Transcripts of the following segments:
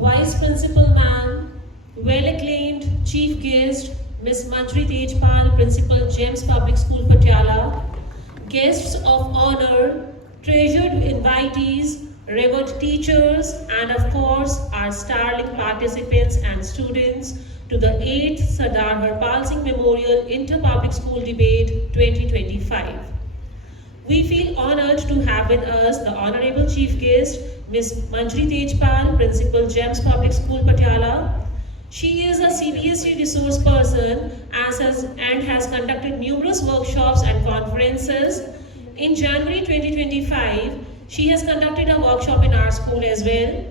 Vice Principal Ma'am, well-acclaimed Chief Guest, Ms. Manjri Tejpal, Principal, GEMS Public School, Patiala, guests of honor, treasured invitees, revered teachers, and of course, our starling participants and students to the 8th Sardar Harpal Singh Memorial Inter-Public School Debate 2025. We feel honored to have with us the Honorable Chief Guest, Ms. Manjri Tejpal, Principal, GEMS Public School, Patiala. She is a CBSE resource person and has conducted numerous workshops and conferences. In January 2025, she has conducted a workshop in our school as well.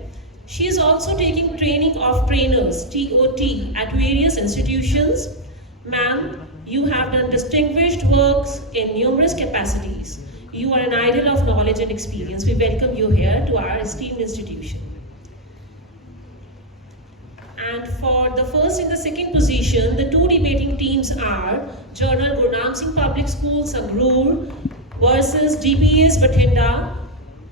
She is also taking training of trainers, TOT, at various institutions. Ma'am, you have done distinguished works in numerous capacities. You are an idol of knowledge and experience. We welcome you here to our esteemed institution. And for the first and the second position, the two debating teams are Journal Guru Nanak Singh Public School, Sangrur versus DPS Bathinda.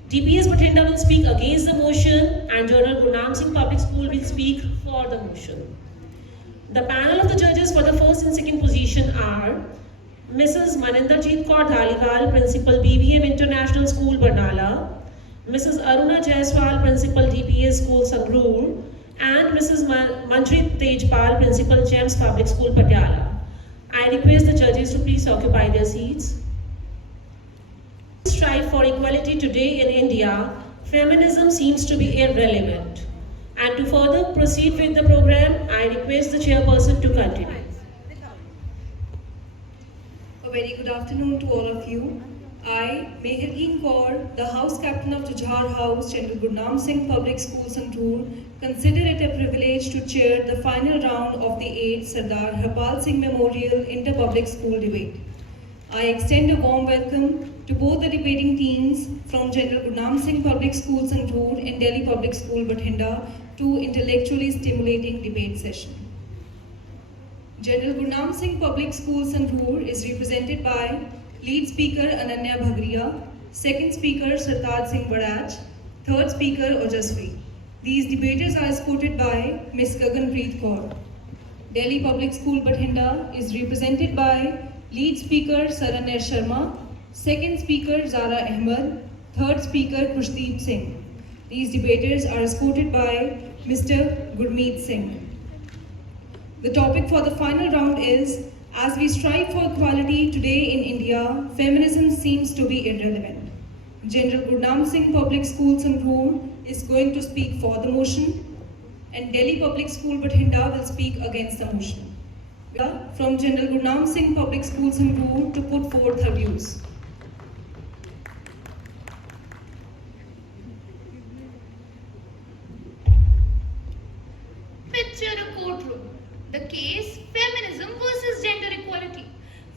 DPS Bathinda will speak against the motion and Journal Guru Nanak Singh Public School will speak for the motion. The panel of the judges for the first and second position are Mrs. Maninderjeet Kaur Dhaliwal, Principal, BBM International School, Barnala, Mrs. Aruna Jaiswal, Principal, DPS School, Sangrur, and Mrs. Manjri Tejpal, Principal, GEMS Public School, Patiala. I request the judges to please occupy their seats. Strive for equality today in India, feminism seems to be irrelevant. And to further proceed with the program, I request the chairperson to continue. A very good afternoon to all of you. I, Mehergeen Kaur, the House Captain of Jujhar House, General Guru Nanak Singh Public School, Sangrur, consider it a privilege to chair the final round of the 8th Sardar Harpal Singh Memorial Inter-Public School Debate. I extend a warm welcome to both the debating teams from General Guru Nanak Singh Public School, Sangrur and Delhi Public School, Bathinda to intellectually stimulating debate session. General Guru Nanak Singh Public School, Sangrur is represented by Lead Speaker Ananya Bhagriya, Second Speaker Sartaj Singh Badach, Third Speaker Ojasvi. These debaters are escorted by Ms. Gaganpreet Kaur. Delhi Public School, Bathinda is represented by Lead Speaker Saranya Sharma, Second Speaker Zara Ahmed, Third Speaker Kushdeep Singh. These debaters are escorted by Mr. Gurmeet Singh. The topic for the final round is, as we strive for equality today in India, feminism seems to be irrelevant. General Guru Nanak Singh Public School, Sangrur is going to speak for the motion and Delhi Public School, Bathinda will speak against the motion. From General Guru Nanak Singh Public School, Sangrur to put forth her views. Picture a courtroom. The case, feminism versus gender equality.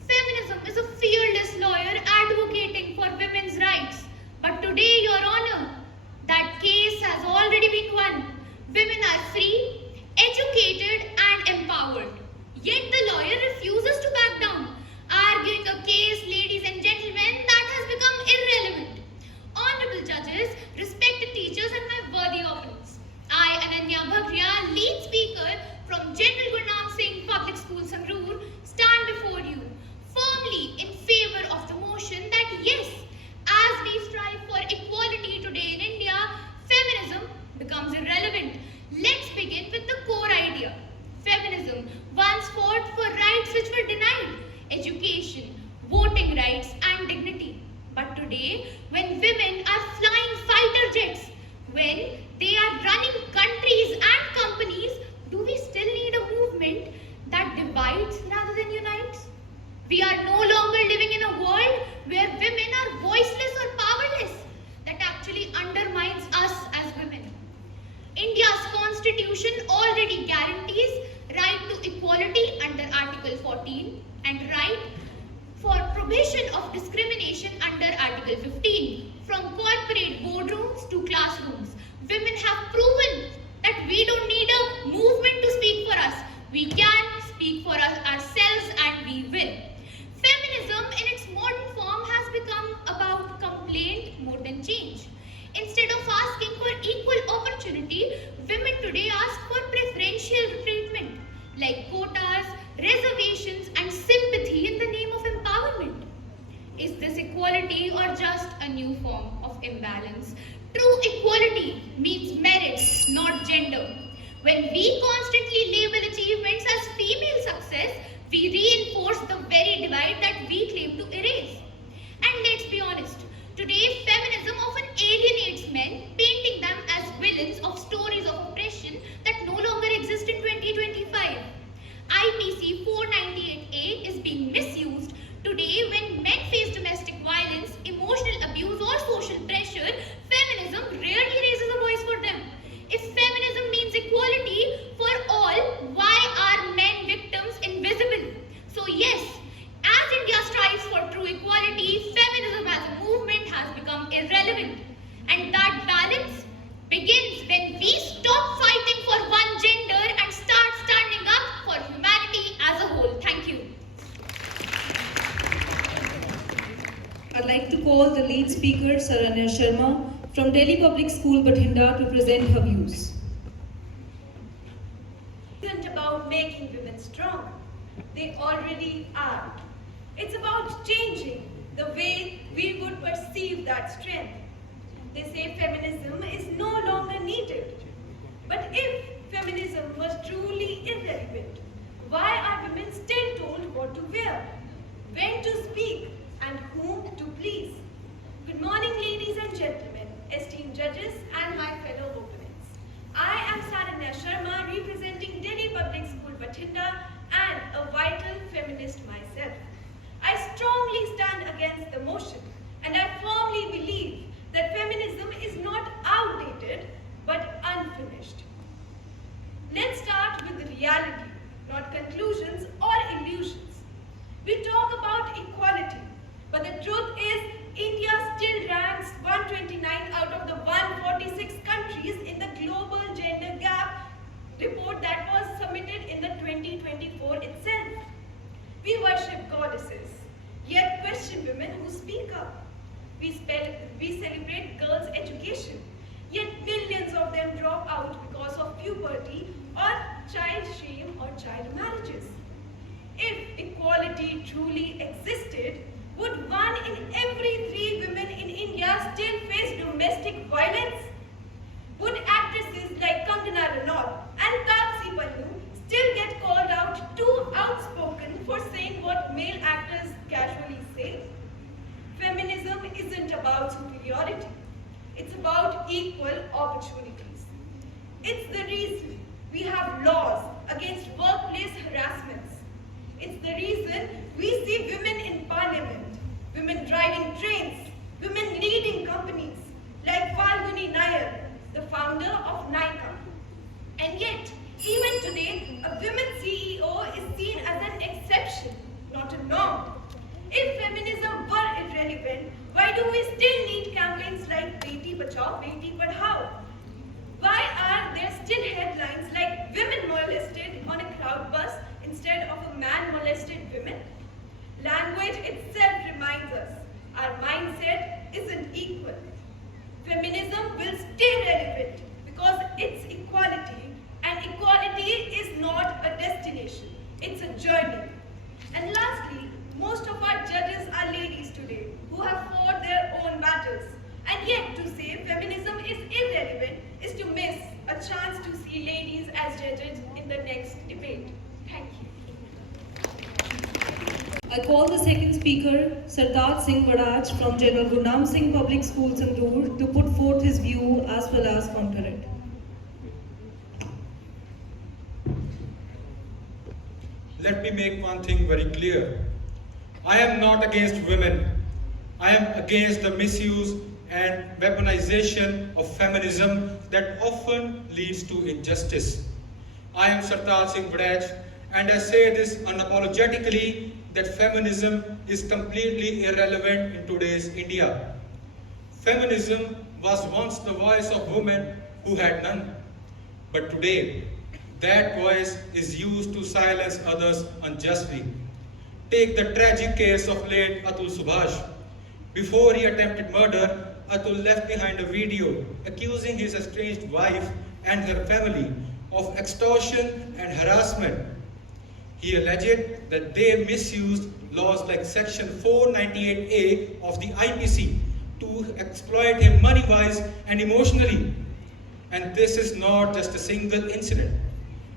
Feminism is a fearless lawyer advocating for women's rights. But today, Your Honor, that case has already been won. Women are free, educated and empowered. Yet the lawyer refuses to back down, arguing a case, ladies and gentlemen, that has become irrelevant. Honorable judges, respected teachers and my worthy opponents. I, Ananya Bhagriya, lead speaker from General Guru Nanak Singh Public School, Sangrur, stand before you firmly in favor of the motion that yes, as we strive for equality today in India, feminism becomes irrelevant. Let's begin with the core idea. Feminism once fought for rights which were denied, education, voting rights and dignity. But today, when women are flying fighter jets, when they are running countries and companies, do we still need a movement that divides rather than unites? We are no longer living in a world where women are voiceless or powerless. That actually undermines us as women. India's constitution already guarantees right to equality under Article 14 and right for prohibition of discrimination under Article 15. From corporate boardrooms to classrooms, women have proven that we don't need a movement to speak for us. We can speak for ourselves and we will. Feminism in its modern form has become about complaint more than change. Instead of asking for equal opportunity, women today not gender. When we constantly label achievements as female success, we reinforce the very divide that we claim to erase. And let's be honest, today feminism often alienates men, painting them as villains of stories of oppression that no longer exist in 2025. IPC 498A is being misused today when men face domestic violence, emotional abuse, or social pressure. Feminism rarely raises a voice for them. If feminism means equality for all, why are men victims invisible? So yes, as India strives for true equality, feminism as a movement has become irrelevant. And that balance begins when we stop fighting for one gender and start standing up for humanity as a whole. Thank you. I'd like to call the lead speaker, Saranya Sharma, from Delhi Public School, Bathinda, to present her views. It isn't about making women strong. They already are. It's about changing the way we would perceive that strength. They say feminism is no longer needed. But if feminism was truly irrelevant, why are women still told what to wear, when to speak, and whom to please? Good morning, ladies and gentlemen, esteemed judges, and my fellow opponents. I am Saranya Sharma, representing Delhi Public School, Bathinda, and a vital feminist myself. I strongly stand against the motion, and I firmly believe that feminism is not outdated, but unfinished. Let's start with the reality, not conclusions or illusions. We talk about equality, but the truth is India still ranks 129 out of the 146 countries in the Global Gender Gap report that was submitted in the 2024 itself. We worship goddesses, yet question women who speak up. We celebrate girls' education, yet millions of them drop out because of puberty or child shame or child marriages. If equality truly existed, would 1 in every 3 women in India still face domestic violence? Would actresses like Kangana Ranaut and Taapsee Pannu still get called out too outspoken for saying what male actors casually say? Feminism isn't about superiority. It's about equal opportunities. It's the reason we have laws against workplace harassments. It's the reason we see women in parliament, women driving trains, women leading companies like Falguni Nair, the founder of Nykaa. And yet, even today, a women CEO is seen as an exception, not a norm. If feminism were irrelevant, why do we still need campaigns like Beti Bachao, Beti Padhao? Why are there still headlines like women molested on a crowd bus instead of a man molested women? Language itself reminds us our mindset isn't equal. Feminism will stay relevant because it's equality, and equality is not a destination, it's a journey. And lastly, most of our judges are ladies today who have fought their own battles. And yet to say feminism is irrelevant is to miss a chance to see ladies as judges in the next debate. Thank you. I call the second speaker, Sardar Singh from General Gurnam Singh Public School, Sangrur, to put forth his view as well as counter it. Let me make one thing very clear. I am not against women. I am against the misuse and weaponization of feminism that often leads to injustice. I am Sardar Singh and I say this unapologetically that feminism is completely irrelevant in today's India. Feminism was once the voice of women who had none. But today, that voice is used to silence others unjustly. Take the tragic case of late Atul Subhash. Before he attempted murder, Atul left behind a video accusing his estranged wife and her family of extortion and harassment. He alleged that they misused laws like Section 498A of the IPC to exploit him money-wise and emotionally. And this is not just a single incident.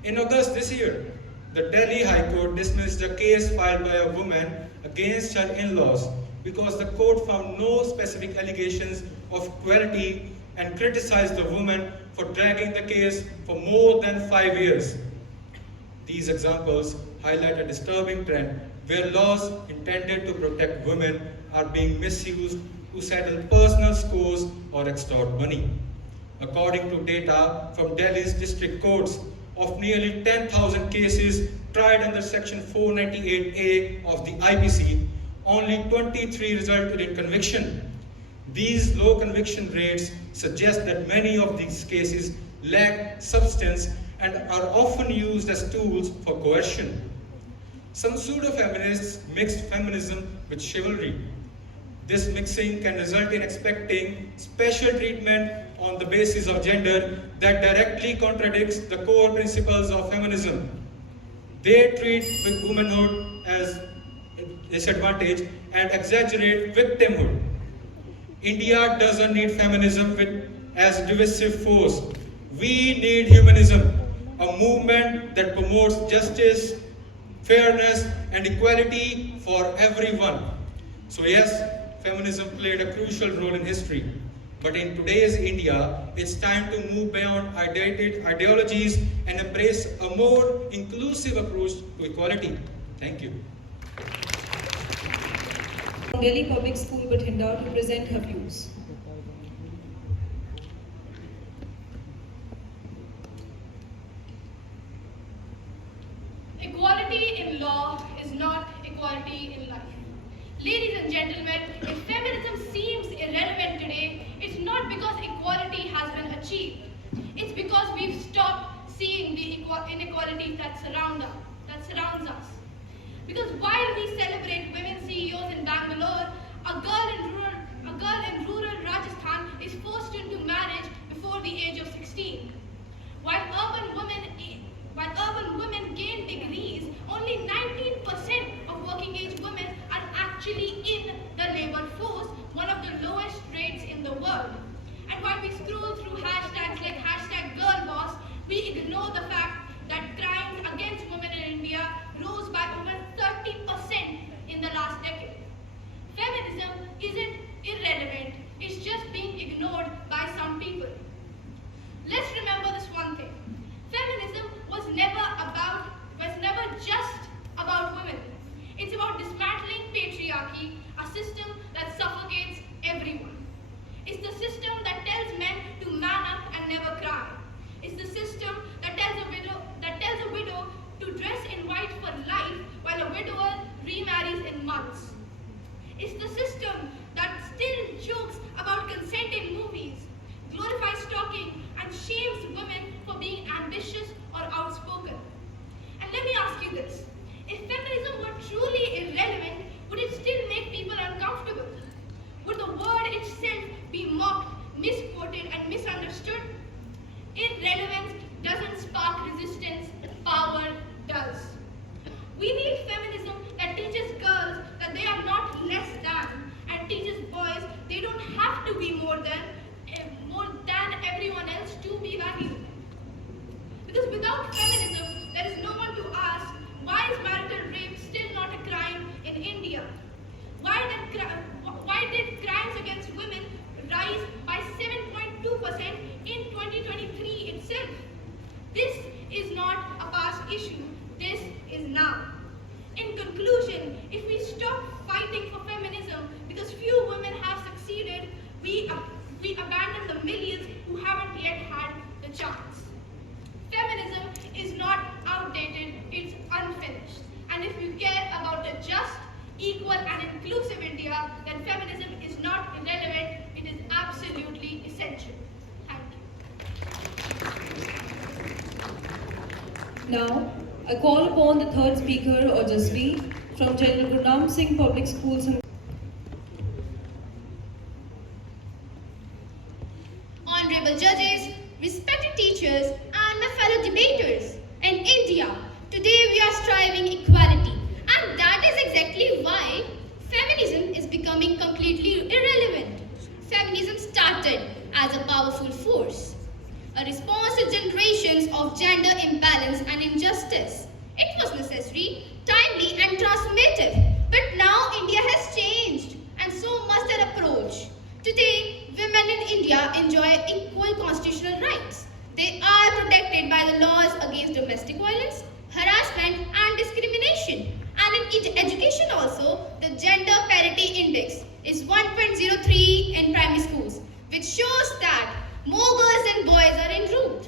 In August this year, the Delhi High Court dismissed a case filed by a woman against her in-laws because the court found no specific allegations of equality and criticized the woman for dragging the case for more than 5 years. These examples highlight a disturbing trend where laws intended to protect women are being misused to settle personal scores or extort money. According to data from Delhi's district courts, of nearly 10,000 cases tried under Section 498A of the IPC, only 23 resulted in conviction. These low conviction rates suggest that many of these cases lack substance and are often used as tools for coercion. Some pseudo-feminists mixed feminism with chivalry. This mixing can result in expecting special treatment on the basis of gender that directly contradicts the core principles of feminism. They treat womanhood as disadvantage and exaggerate victimhood. India doesn't need feminism as divisive force. We need humanism, a movement that promotes justice, fairness, and equality for everyone. So yes, feminism played a crucial role in history. But in today's India, it's time to move beyond outdated ideologies and embrace a more inclusive approach to equality. Thank you. Delhi Public School Bathinda to present her views. Equality in law is not equality in life. Ladies and gentlemen, if feminism seems irrelevant today, it's not because equality has been achieved. It's because we've stopped seeing the inequality that surrounds us. Because while we celebrate women CEOs in Bangalore, a girl in rural Rajasthan is forced into marriage before the age of 16. While urban women gain degrees, only 19% of working age women are actually in the labor force, one of the lowest rates in the world. And while we scroll through hashtags like #girlboss, we ignore the fact that crimes against women in India rose by over 30% in the last decade. Feminism isn't irrelevant, it's just being ignored by some people. Let's remember this one thing. Feminism was never just about women. It's about dismantling patriarchy, a system that suffocates everyone. It's the system that tells men to man up and never cry. It's the system that tells a widow to dress in white for life while a widower remarries in months. It's the system that still jokes about consent in movies, glorifies stalking, and shames women for being ambitious or outspoken. And let me ask you this. If feminism were truly irrelevant, would it still make people uncomfortable? Would the word itself be mocked, misquoted, and misunderstood? Irrelevance doesn't spark resistance, power does. We need feminism that teaches girls that they are not less than, and teaches boys they don't have to be more than everyone else to be valued. Because without feminism, there is no one to ask, why is marital rape still not a crime in India? Why did crimes against women rise by 7.2% in 2023 itself? This is not a past issue, this is now. In conclusion, if we stop fighting for feminism because few women have succeeded, we abandon the millions who haven't yet had the chance. Feminism is not outdated, it's unfinished. And if you care about a just, equal, and inclusive India, then feminism is not irrelevant, it is absolutely essential. Thank you. Now, I call upon the third speaker, Ojasvi, from General Gurnam Singh Public Schools. Honorable judges, respected teachers, and my fellow debaters. In India, today we are striving equality, and that is exactly why feminism is becoming completely irrelevant. Feminism started as a powerful force, a of gender imbalance and injustice. It was necessary, timely, and transformative. But now India has changed, and so must their approach. Today, women in India enjoy equal constitutional rights. They are protected by the laws against domestic violence, harassment, and discrimination. And in education also, the gender parity index is 1.03 in primary schools, which shows that more girls than boys are enrolled.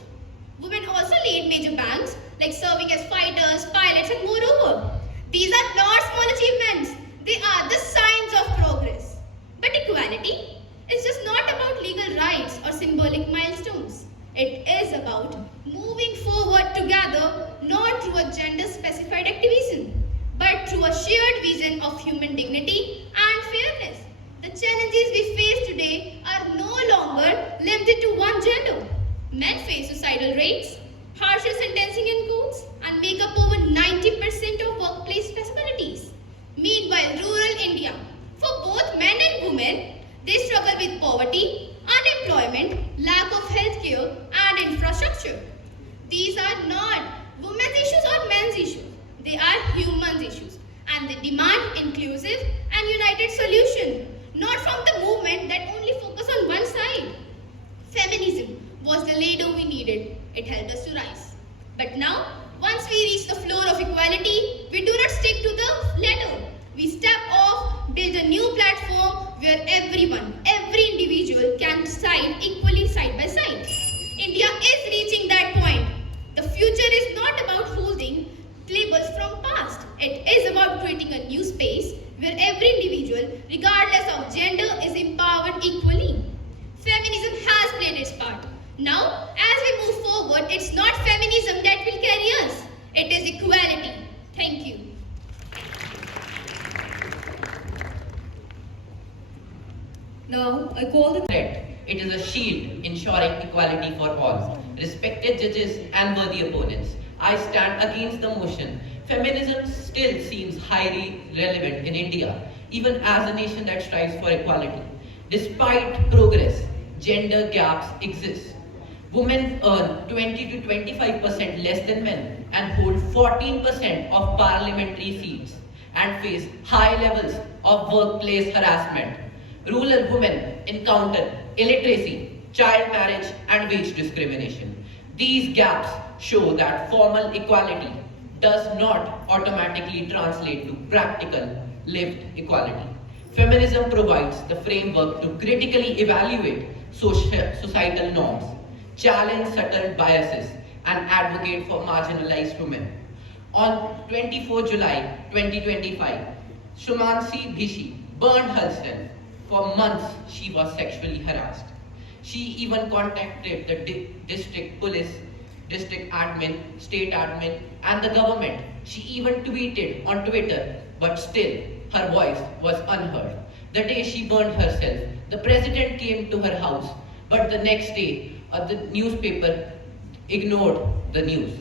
Women also lead major banks, like serving as fighters, pilots, and moreover. These are not small achievements, they are the signs of progress. But equality is just not about legal rights or symbolic milestones. It is about moving forward together, not through a gender-specified activism, but through a shared vision of human dignity and fairness. The challenges we face today are no longer limited to one gender. Men face suicidal rates, harsher sentencing in courts, and make up over 90% of workplace facilities. Meanwhile, rural India, for both men and women, they struggle with poverty, unemployment, lack of healthcare, and infrastructure. These are not women's issues or men's issues. They are human issues, and they demand inclusive and united solution, not from the movement that only focus on one side. Feminism was the ladder we needed. It helped us to rise. But now, once we reach the floor of equality, we do not stick to the ladder. We step off, build a new platform where everyone, every individual can side equally side by side. India is reaching that point. The future is not about holding labels from past. It is about creating a new space where every individual, regardless of gender, is empowered equally. Feminism has played its part. Now, as we move forward, it's not feminism that will carry us. It is equality. Thank you. Now, I call the threat. It is a shield ensuring equality for all. Respected judges and worthy opponents, I stand against the motion. Feminism still seems highly relevant in India, even as a nation that strives for equality. Despite progress, gender gaps exist. Women earn 20 to 25% less than men and hold 14% of parliamentary seats and face high levels of workplace harassment. Rural women encounter illiteracy, child marriage, and wage discrimination. These gaps show that formal equality does not automatically translate to practical lived equality. Feminism provides the framework to critically evaluate societal norms, challenge subtle biases, and advocate for marginalized women. On 24 July 2025, Shumansi Bhishi burned herself. For months, she was sexually harassed. She even contacted the district police, district admin, state admin, and the government. She even tweeted on Twitter, but still, her voice was unheard. The day she burned herself, the president came to her house, but the next day, the newspaper ignored the news.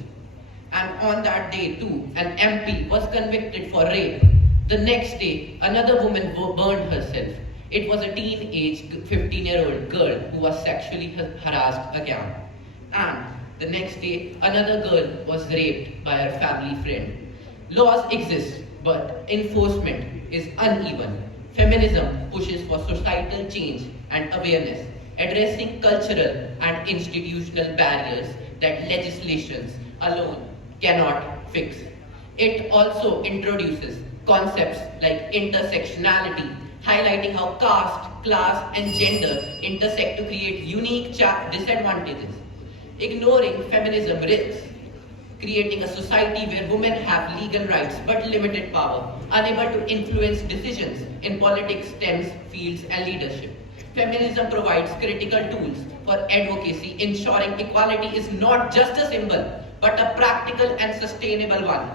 And on that day too, an MP was convicted for rape. The next day, another woman burned herself. It was a teenage 15-year-old girl who was sexually harassed again. And the next day, another girl was raped by her family friend. Laws exist, but enforcement is uneven. Feminism pushes for societal change and awareness, addressing cultural and institutional barriers that legislations alone cannot fix. It also introduces concepts like intersectionality, highlighting how caste, class, and gender intersect to create unique disadvantages. Ignoring feminism risks creating a society where women have legal rights but limited power, unable to influence decisions in politics, STEM fields, and leadership. Feminism provides critical tools for advocacy, ensuring equality is not just a symbol, but a practical and sustainable one.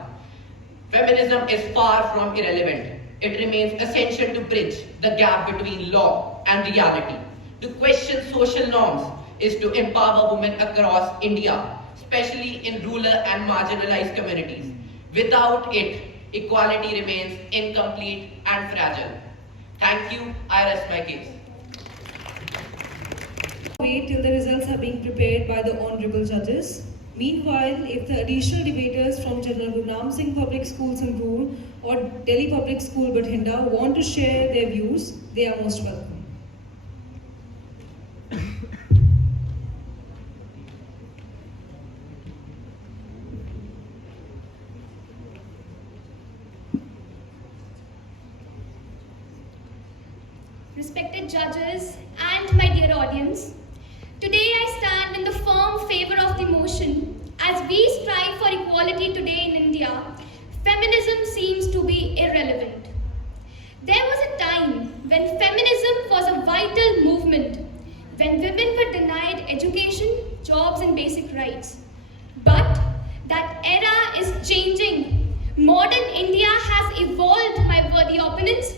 Feminism is far from irrelevant. It remains essential to bridge the gap between law and reality. To question social norms is to empower women across India, especially in rural and marginalized communities. Without it, equality remains incomplete and fragile. Thank you. I rest my case. wait till the results are being prepared by the honorable judges. Meanwhile, if the additional debaters from General Gurnam Singh Public School Sangrur or Delhi Public School Bathinda want to share their views, they are most welcome. Respected judges and my dear audience, today I stand in the firm favor of the motion. As we strive for equality today in India, feminism seems to be irrelevant. There was a time when feminism was a vital movement, when women were denied education, jobs and basic rights. But that era is changing. Modern India has evolved, my worthy opponents.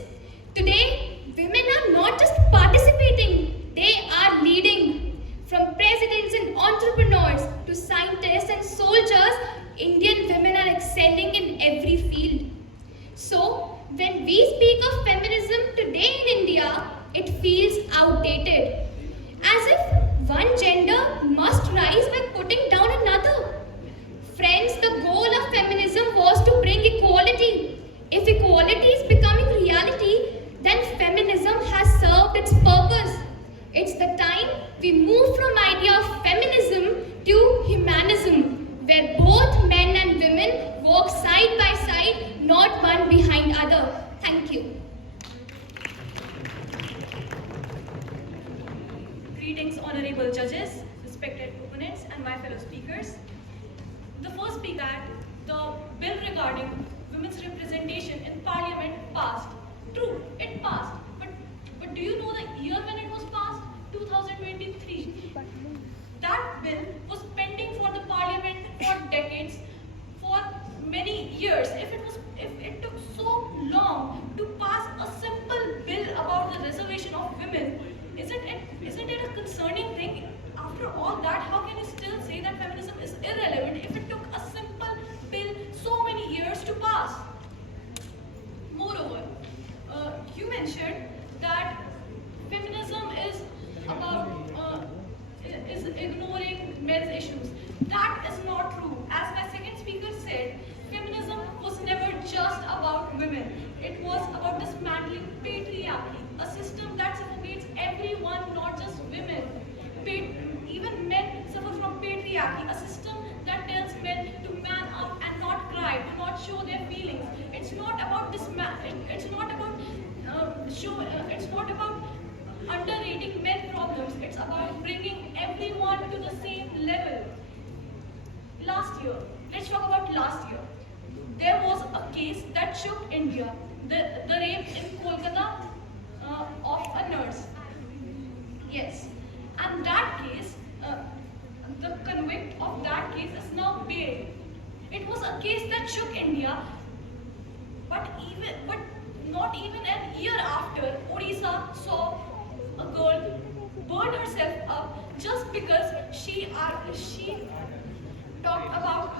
Today, women are not just participating, they are leading. From presidents and entrepreneurs to scientists and soldiers, Indian women are excelling in every field. So, when we speak of feminism today in India, it feels outdated. As if one gender must rise by putting down another. Friends, the goal of feminism was to bring equality. If equality is becoming reality, then feminism has served its purpose. It's the time we move from idea of feminism to humanism, where both men and women walk side by side, not one behind other. Thank you. Greetings, honorable judges, respected opponents, and my fellow speakers. The first speaker that the bill regarding women's representation in parliament passed. True, it passed. But do you know the year when it was passed? 2023. That bill was pending for the parliament for decades, for many years. If it took so long to pass a simple bill about the reservation of women, isn't it a concerning thing? After all that, how can you still say that feminism is irrelevant if it took a simple bill so many years to pass? Moreover, you mentioned that feminism is about is ignoring men's issues. That is not true. As my second speaker said, feminism was never just about women. It was about dismantling patriarchy, a system that suffocates everyone, not just women. Even men suffer from patriarchy, a system that tells men to man up and not cry, to not show their feelings. It's not about it's not about underrating men problems. It's about bringing everyone to the same level. Last year, let's talk about last year. There was a case that shook India, the rape in Kolkata of a nurse. Yes, and that case, the convict of that case is now bailed. It was a case that shook India, but not even a year after, Odisha saw a girl burn herself up just because she talked about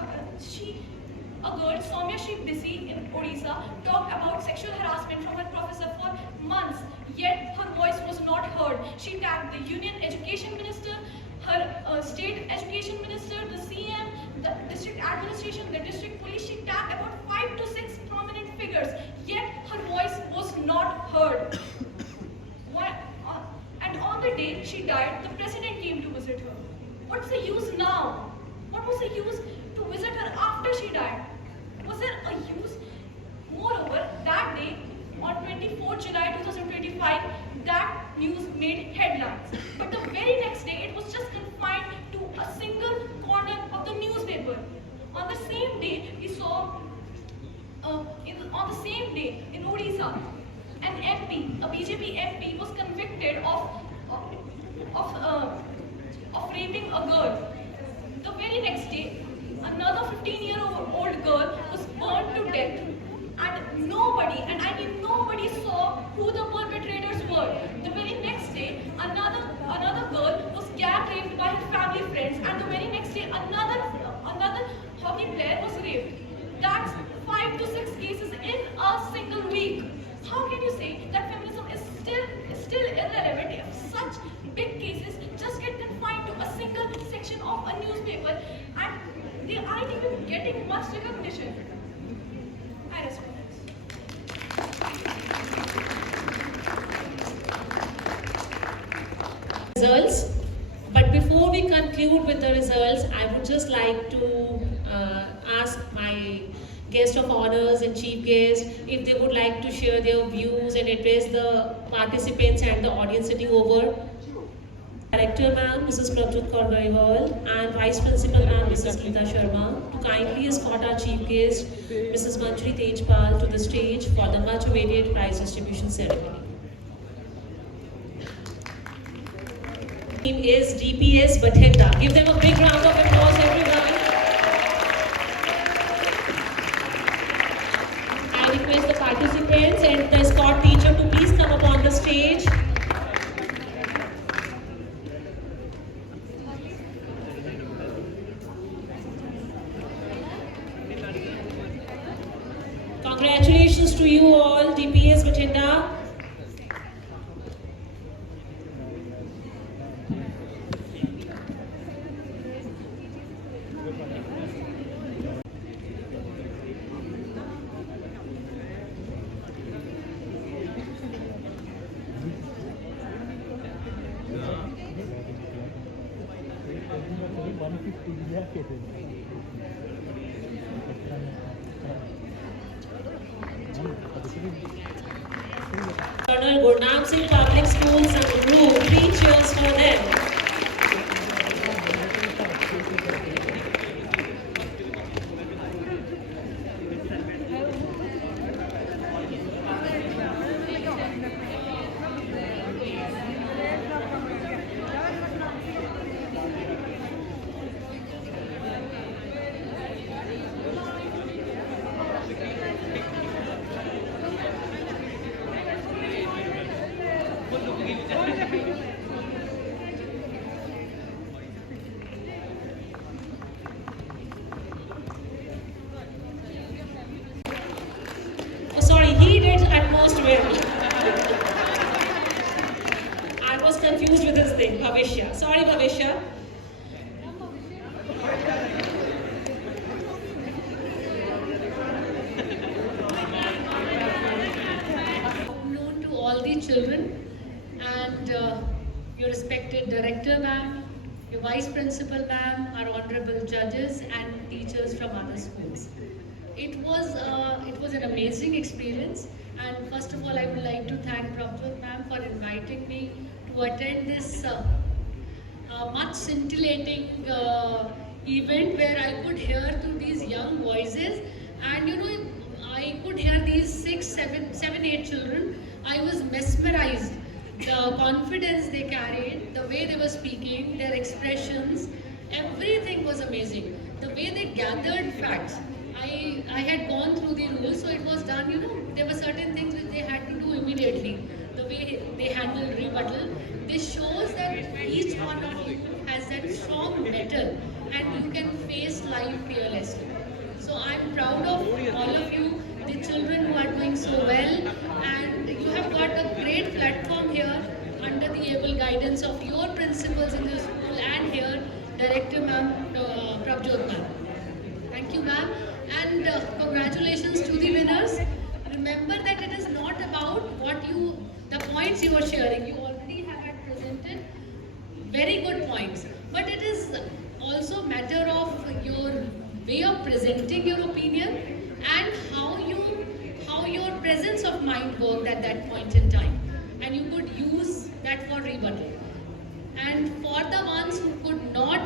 a girl, Soumya Shri Bisi in Odisha, talked about sexual harassment from her professor for months, yet her voice was not heard. She tagged the Union Education Minister, her State Education Minister, the CM, the district administration, the district police. She tagged about 5 to 6 prominent figures, yet her voice was not heard. And on the day she died, the president came to visit her. What's the use now? What was the use to visit her after she died? Was there a use? Moreover, that day, on 24 July 2025, that news made headlines. But the very next day, it was just confined to a single corner of the newspaper. On the same day, we saw, on the same day, in Odisha, an MP, a BJP MP, was convicted of raping a girl. The very next day, another 15-year-old girl was burned to death. And nobody, and I mean nobody, saw who the perpetrators were. The very next day, another girl was gang raped by her family friends, and the very next day, another hockey player was raped. That's 5 to 6 cases in a single week. How can you say that feminism is still irrelevant if such big cases just get confined to a single section of a newspaper? And aren't even getting much recognition. I respect this. Results. But before we conclude with the results, I would just like to ask my guest of honors and chief guest if they would like to share their views and address the participants and the audience sitting over. Director Ma'am, Mrs. Prabjot Kaur Gariwal, and Vice Principal Ma'am, Mrs. Geeta Sharma, to kindly escort our chief guest, Mrs. Manjri Tejpal, to the stage for the much-awaited prize distribution ceremony. Team is DPS Bathinda. Give them a big round of applause, everyone. I request the participants and the escort teacher to please come up on the stage. Congratulations to you all, DPS Bathinda. Colonel Gurnam Singh Public Schools, Sangrur, 3 cheers for them. Oh, sorry, he did at most well. I was confused with his name, Bhavishya. Sorry, Bhavishya. Known to all the children and your respected director ma'am, your vice principal ma'am, our honorable judges and teachers from other schools. It was an amazing experience, and first of all I would like to thank Prabjot ma'am for inviting me to attend this much scintillating event where I could hear through these young voices, and I could hear these 6, 7, 8 children. I was mesmerized. The confidence they carried, the way they were speaking, their expressions, everything was amazing. The way they gathered facts. I had gone through the rules, so it was done, there were certain things which they had to do immediately. The way they handled rebuttal, this shows that each one of you has that strong metal and you can face life fearlessly. So I'm proud of all of you, the children who are doing so well, and you have got a great platform here under the able guidance of your principals in the school and here, Director Ma'am, Prabjot Ma'am. Thank you, ma'am, and congratulations to the winners. Remember that it is not about the points you are sharing. You already have presented very good points, but it is also a matter of your way of presenting your opinion and how your presence of mind worked at that point in time, and you could use that for rebuttal. And for the ones who could not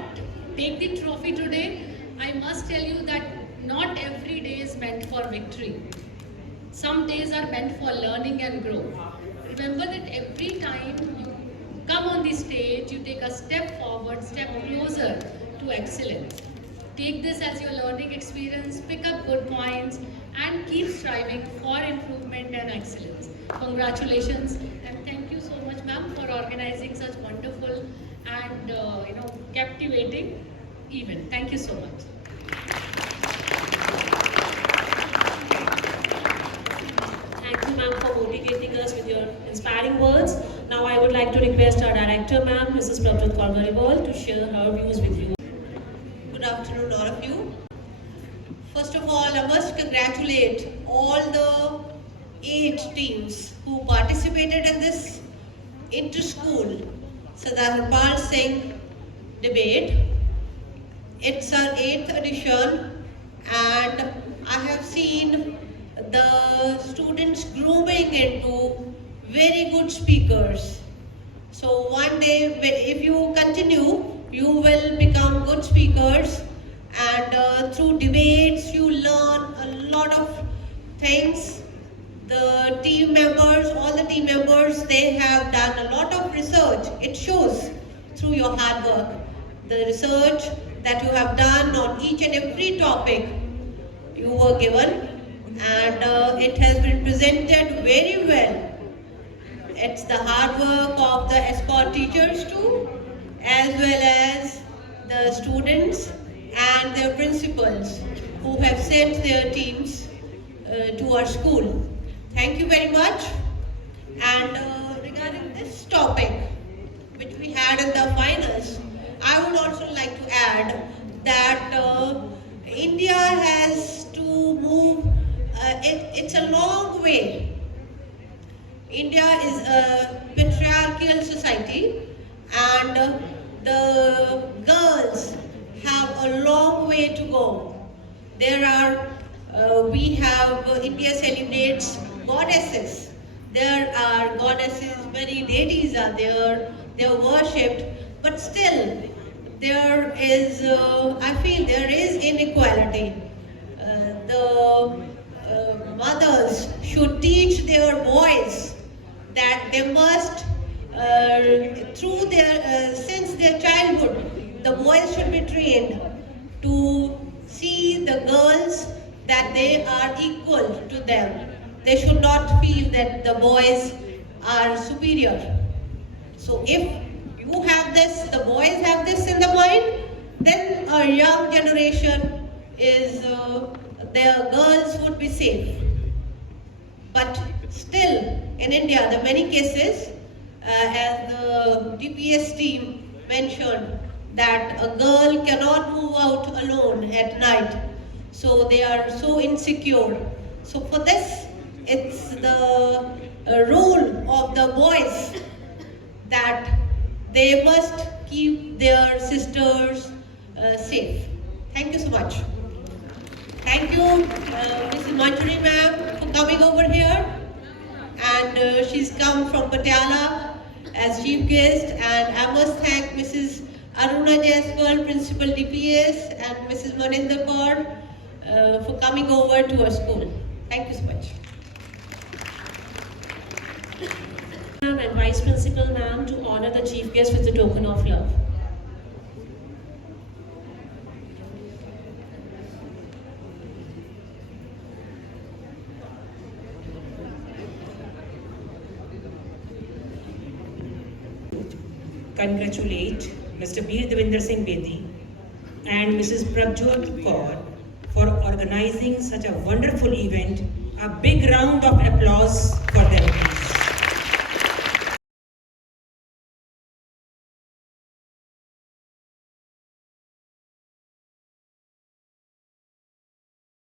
take the trophy today, I must tell you that not every day is meant for victory. Some days are meant for learning and growth. Remember that every time you come on the stage, you take a step forward, step closer to excellence. Take this as your learning experience, pick up good points, and keep striving for improvement and excellence. Congratulations, and thank you so much, ma'am, for organizing such wonderful and captivating event. Thank you so much. Thank you, ma'am, for motivating us with your inspiring words. Now I would like to request our director, ma'am, Mrs. Prabjot Kaur Gariwal, to share her views with you. Good afternoon, all of you. you. First of all, I must congratulate all the 8 teams who participated in this inter-school Sardar Harpal Singh debate. It's our 8th edition, and I have seen the students grooming into very good speakers. So one day, if you continue, you will become good speakers, and through debates you learn a lot of things. The team members, all the team members, they have done a lot of research. It shows through your hard work. The research that you have done on each and every topic you were given, and it has been presented very well. It's the hard work of the escort teachers too, as well as the students and their principals who have sent their teams to our school. Thank you very much. And regarding this topic, which we had in the finals, I would also like to add that India has to move, it's a long way. India is a patriarchal society, and the girls have a long way to go. India celebrates goddesses. There are goddesses, many deities are there, they are worshipped, but still there is, I feel there is inequality. The mothers should teach their boys that they must, since their childhood, the boys should be trained to see the girls that they are equal to them. They should not feel that the boys are superior. So if you have this, the boys have this in the mind, then our young generation is, their girls would be safe. But still, in India, there are many cases, as the DPS team mentioned, that a girl cannot move out alone at night. So they are so insecure. So for this, it's the role of the boys that they must keep their sisters safe. Thank you so much. Thank you, Mrs. Manjuri ma'am, for coming over here. And she's come from Patiala as chief guest. And I must thank Mrs. Aruna Jaiswal, Principal DPS, and Mrs. Maninder Kaur for coming over to our school. Thank you so much. Ma'am and Vice Principal ma'am to honor the chief guest with the token of love. Congratulate Mr. Bir Devinder Singh Bedi and Mrs. Prabjot Kaur for organizing such a wonderful event. A big round of applause for them, please.